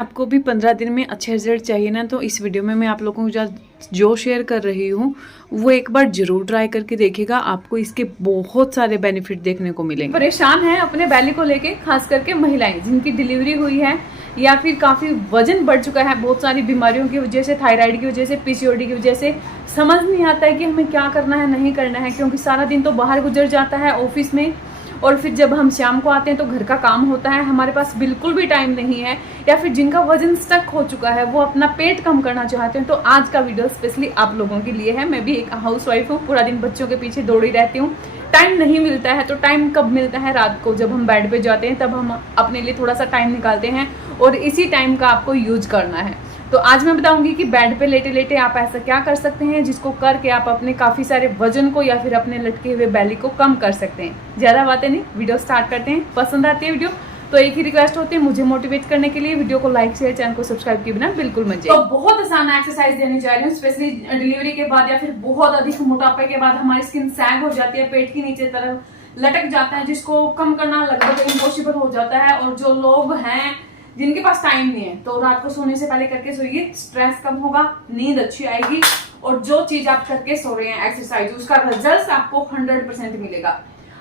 आपको भी 15 दिन में अच्छे रिजल्ट चाहिए ना, तो इस वीडियो में मैं आप लोगों के साथ जो शेयर कर रही हूँ वो एक बार जरूर ट्राई करके देखिएगा। आपको इसके बहुत सारे बेनिफिट देखने को मिलेंगे। परेशान है अपने बैली को लेके, खास करके महिलाएं जिनकी डिलीवरी हुई है या फिर काफ़ी वजन बढ़ चुका है बहुत सारी बीमारियों की वजह से, थायराइड की वजह से, पीसीओडी की वजह से, समझ नहीं आता है कि हमें क्या करना है नहीं करना है, क्योंकि सारा दिन तो बाहर गुजर जाता है ऑफिस में, और फिर जब हम शाम को आते हैं तो घर का काम होता है, हमारे पास बिल्कुल भी टाइम नहीं है, या फिर जिनका वजन स्टक हो चुका है वो अपना पेट कम करना चाहते हैं। तो आज का वीडियो स्पेशली आप लोगों के लिए है। मैं भी एक हाउसवाइफ हूँ, पूरा दिन बच्चों के पीछे दौड़ी रहती हूँ, टाइम नहीं मिलता है। तो टाइम कब मिलता है? रात को जब हम बेड पे जाते हैं तब हम अपने लिए थोड़ा सा टाइम निकालते हैं, और इसी टाइम का आपको यूज करना है। तो आज मैं बताऊंगी कि बेड पे लेटे लेटे आप ऐसा क्या कर सकते हैं जिसको करके आप अपने काफी सारे वजन को या फिर अपने लटके हुए बेली को कम कर सकते हैं। ज्यादा बातें नहीं, वीडियो स्टार्ट करते हैं। पसंद आती है वीडियो तो एक ही रिक्वेस्ट होती है मुझे मोटिवेट करने के लिए, वीडियो को लाइक शेयर, चैनल को सब्सक्राइब किए बिना बिल्कुल मत जाइए। तो बहुत आसान एक्सरसाइज देने जा रही हूँ, स्पेशली डिलीवरी के बाद या फिर बहुत अधिक मोटापे के बाद हमारी स्किन सैग हो जाती है, पेट की नीचे तरफ लटक जाता है, जिसको कम करना लगभग इम्पॉसिबल हो जाता है। और जो लोग हैं जिनके पास टाइम नहीं है तो रात को सोने से पहले करके सोइए, स्ट्रेस कम होगा, नींद अच्छी आएगी, और जो चीज आप करके सो रहे हैं एक्सरसाइज, उसका रिजल्ट आपको 100% मिलेगा।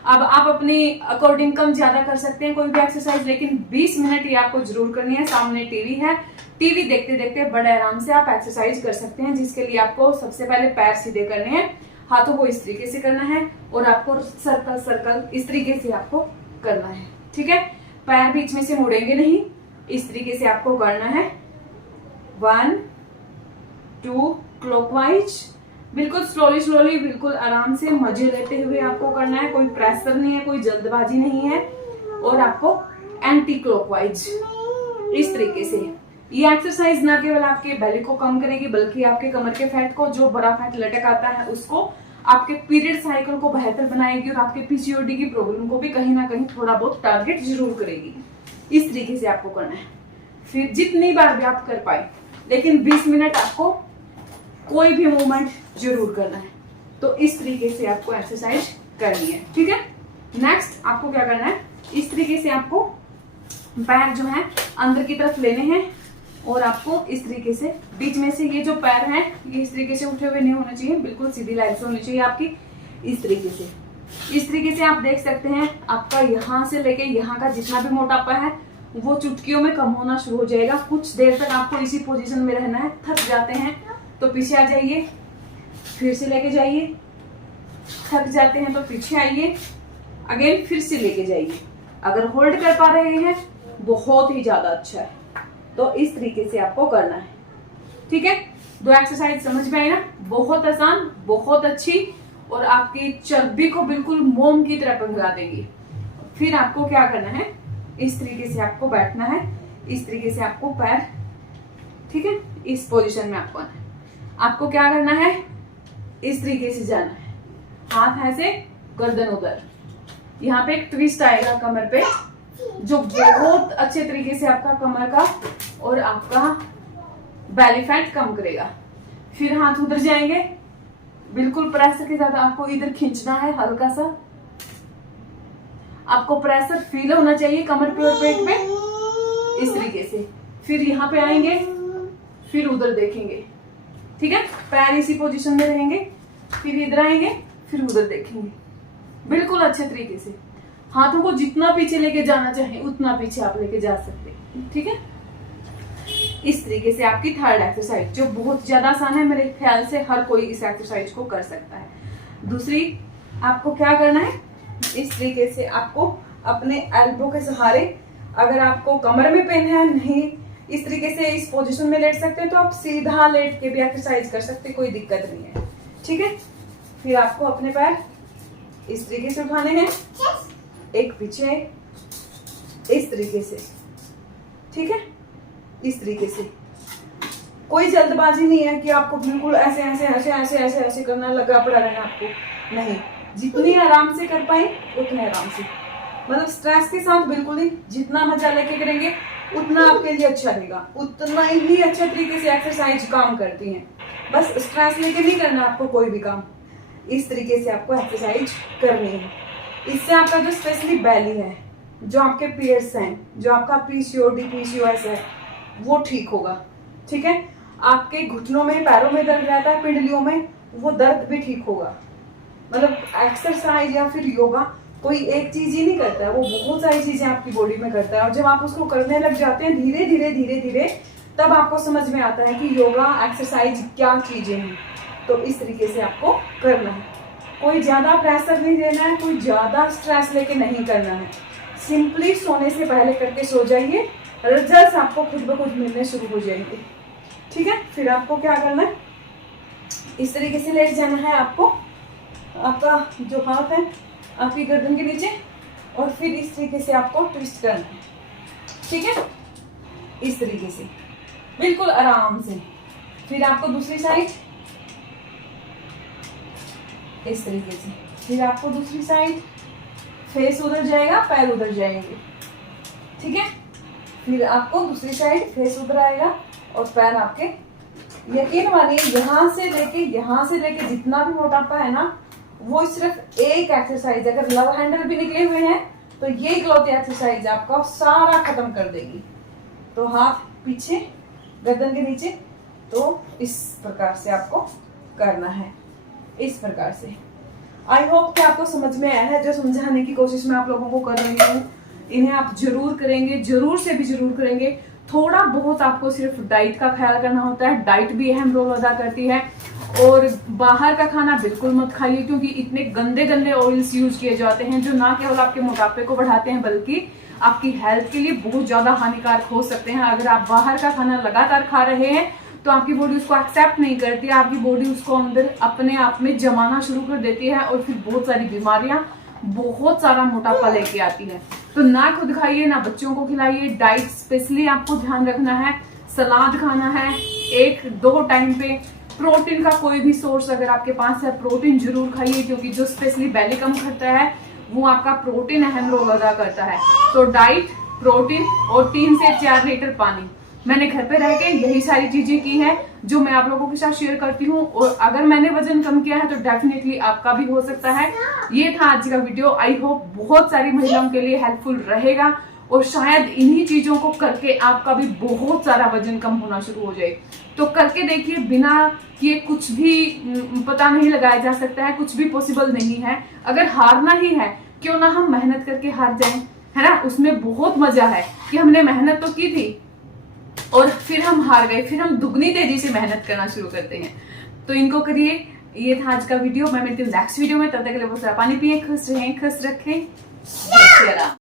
अब आप अपनी अकॉर्डिंग कम ज्यादा कर सकते हैं कोई भी एक्सरसाइज, लेकिन 20 मिनट ये आपको जरूर करनी है। सामने टीवी है, टीवी देखते देखते बड़े आराम से आप एक्सरसाइज कर सकते हैं, जिसके लिए आपको सबसे पहले पैर सीधे करने हैं, हाथों को इस तरीके से करना है, और आपको सर्कल सर्कल इस तरीके से आपको करना है। ठीक है, पैर बीच में से मुड़ेंगे नहीं, इस तरीके से आपको करना है। 1 2 क्लॉकवाइज, बिल्कुल स्लोली स्लोली, बिल्कुल आराम से मजे लेते हुए आपको करना है। कोई प्रेशर नहीं है, कोई जल्दबाजी नहीं है। और आपको एंटी क्लॉकवाइज इस तरीके से। ये एक्सरसाइज ना केवल आपके बेली को कम करेगी, बल्कि आपके कमर के फैट को, जो बड़ा फैट लटक आता है उसको, आपके पीरियड साइकिल को बेहतर बनाएगी, और आपके पीसीओडी की प्रॉब्लम को भी कहीं ना कहीं थोड़ा बहुत टारगेट जरूर करेगी। इस तरीके से आपको करना है, फिर जितनी बार भी आप कर पाए, लेकिन 20 मिनट आपको कोई भी मूवमेंट जरूर करना है। तो इस तरीके से आपको एक्सरसाइज करनी है। ठीक है, नेक्स्ट आपको क्या करना है, इस तरीके से आपको पैर जो है अंदर की तरफ लेने हैं, और आपको इस तरीके से बीच में से ये जो पैर हैं ये इस तरीके से उठे हुए नहीं होने चाहिए, बिल्कुल सीधी लाइन से होनी चाहिए आपकी। इस तरीके से, इस तरीके से आप देख सकते हैं आपका यहाँ से लेके यहाँ का जितना भी मोटापा है वो चुटकियों में कम होना शुरू हो जाएगा। कुछ देर तक आपको इसी पोजीशन में रहना है। थक जाते हैं तो पीछे आ जाइए, फिर से लेके जाइए, थक जाते हैं तो पीछे आइए, अगेन फिर से लेके जाइए। अगर होल्ड कर पा रहे हैं बहुत ही ज्यादा अच्छा है। तो इस तरीके से आपको करना है। ठीक है, 2 एक्सरसाइज समझ में आई ना? बहुत आसान, बहुत अच्छी, और आपकी चर्बी को बिल्कुल मोम की तरह पिघला देगी। फिर आपको क्या करना है, इस तरीके से आपको बैठना है, इस तरीके से आपको पैर, ठीक है, इस पोजीशन में आपको आना है। आपको क्या करना है, इस तरीके से जाना है, हाथ ऐसे, गर्दन उधर। यहाँ पे एक ट्विस्ट आएगा कमर पे, जो बहुत अच्छे तरीके से आपका कमर का और आपका बेली फैट कम करेगा। फिर हाथ उधर जाएंगे, बिल्कुल प्रेशर के साथ आपको इधर खींचना है, हल्का सा आपको प्रेशर फील होना चाहिए कमर पे और पेट पे, इस तरीके से। फिर यहाँ पे आएंगे, फिर उधर देखेंगे। ठीक है, पैर इसी पोजीशन में रहेंगे, फिर इधर आएंगे, फिर उधर देखेंगे, बिल्कुल अच्छे तरीके से। हाथों को जितना पीछे लेके जाना चाहे उतना पीछे आप लेके जा सकते हैं। ठीक है, इस तरीके से आपकी थर्ड एक्सरसाइज, जो बहुत ज्यादा आसान है, मेरे ख्याल से हर कोई इस एक्सरसाइज को कर सकता है। दूसरी आपको क्या करना है, इस तरीके से आपको अपने एल्बो के सहारे, अगर आपको कमर में पेन है, नहीं इस तरीके से इस पोजीशन में लेट सकते हैं तो आप सीधा लेट के भी एक्सरसाइज कर सकते हैं, कोई दिक्कत नहीं है। ठीक है, फिर आपको अपने पैर इस तरीके से उठाने हैं, एक पीछे, इस तरीके से। ठीक है, इस तरीके से। कोई जल्दबाजी नहीं है कि आपको बिल्कुल ऐसे ऐसे ऐसे ऐसे ऐसे ऐसे करना, लगा पड़ा रहना आपको, नहीं। जितनी आराम से कर पाए उतने आराम से, मतलब स्ट्रेस के साथ बिल्कुल ही। जितना मजा लेके करेंगे उतना आपके लिए अच्छा रहेगा, उतना ही अच्छे तरीके से एक्सरसाइज काम करती हैं। बस स्ट्रेस लेके नहीं करना आपको कोई भी काम, इस तरीके से आपको एक्सरसाइज करनी है। इससे आपका जो स्पेशली बेली है, जो आपके पीरियड्स हैं, जो आपका पीसीओडी पीसीओएस है, वो ठीक होगा। ठीक है, आपके घुटनों में, पैरों में दर्द रहता है, पिंडलियों में, वो दर्द भी ठीक होगा। मतलब एक्सरसाइज या फिर योगा कोई एक चीज ही नहीं करता है, वो बहुत सारी चीजें आपकी बॉडी में करता है। और जब आप उसको करने लग जाते हैं धीरे धीरे धीरे धीरे, तब आपको समझ में आता है कि योगा एक्सरसाइज क्या चीजें हैं। तो इस तरीके से आपको करना है। कोई ज्यादा प्रेशर नहीं देना है, कोई ज्यादा स्ट्रेस लेके नहीं करना है। सिंपली सोने से पहले करके सो जाइए, रिजल्ट आपको खुद ब खुद मिलने शुरू हो जाएंगे। ठीक है, फिर आपको क्या करना है, इस तरीके से लेट जाना है आपको। आपका जो हाथ है आपकी गर्दन के नीचे, और फिर इस तरीके से आपको ट्विस्ट करना है। ठीक है, इस तरीके से बिल्कुल आराम से। फिर आपको दूसरी साइड इस तरीके से, फिर आपको दूसरी साइड, फेस उधर जाएगा, पैर उधर जाएंगे। ठीक है, फिर आपको दूसरी साइड, फेस उधर आएगा और पैर आपके, यकीन मानिए यहाँ से लेके जितना भी मोटापा है ना, वो सिर्फ एक एक्सरसाइज, अगर लव हैंडल भी निकले हुए हैं तो ये इकलौती एक्सरसाइज आपका सारा खत्म कर देगी। तो हाथ पीछे, गर्दन के नीचे, तो इस प्रकार से आपको करना है, इस प्रकार से। आई होप कि आपको समझ में आया है। जो समझाने की कोशिश मैं आप लोगों को कर रही हूँ, इन्हें आप जरूर करेंगे, जरूर से भी जरूर करेंगे। थोड़ा बहुत आपको सिर्फ डाइट का ख्याल करना होता है, डाइट भी अहम रोल अदा करती है। और बाहर का खाना बिल्कुल मत खाइए, क्योंकि इतने गंदे गंदे ऑयल्स यूज किए जाते हैं जो ना केवल आपके मोटापे को बढ़ाते हैं बल्कि आपकी हेल्थ के लिए बहुत ज्यादा हानिकारक हो सकते हैं। अगर आप बाहर का खाना लगातार खा रहे हैं तो आपकी बॉडी उसको एक्सेप्ट नहीं करती है, आपकी बॉडी उसको अंदर अपने आप में जमाना शुरू कर देती है और फिर बहुत सारी बीमारियां, बहुत सारा मोटापा लेके आती है। तो ना खुद खाइए, ना बच्चों को खिलाइए। डाइट स्पेशली आपको ध्यान रखना है, सलाद खाना है 1-2 टाइम पे। प्रोटीन का कोई भी सोर्स अगर आपके पास है, प्रोटीन जरूर खाइए, क्योंकि जो स्पेशली बेली कम करता है वो आपका प्रोटीन अहम रोल अदा करता है। तो डाइट, प्रोटीन और 3 से 4 लीटर पानी। मैंने घर पे रह के यही सारी चीजें की हैं जो मैं आप लोगों के साथ शेयर करती हूँ। और अगर मैंने वजन कम किया है तो डेफिनेटली आपका भी हो सकता है। ये था आज का वीडियो। आई होप बहुत सारी महिलाओं के लिए हेल्पफुल रहेगा और शायद इन्हीं चीजों को करके आपका भी बहुत सारा वजन कम होना शुरू हो जाए। तो करके देखिए, बिना किए कुछ भी पता नहीं लगाया जा सकता है, कुछ भी पॉसिबल नहीं है। अगर हारना ही है, क्यों ना हम मेहनत करके हार जाएं, है ना। उसमें बहुत मजा है कि हमने मेहनत तो की थी और फिर हम हार गए, फिर हम दुगनी तेजी से मेहनत करना शुरू करते हैं। तो इनको करिए। ये था आज का वीडियो। मैं मिलती हूँ नेक्स्ट वीडियो में, तब तक के लिए बहुत सारा पानी पिए, खुश रहें, खुश रखें।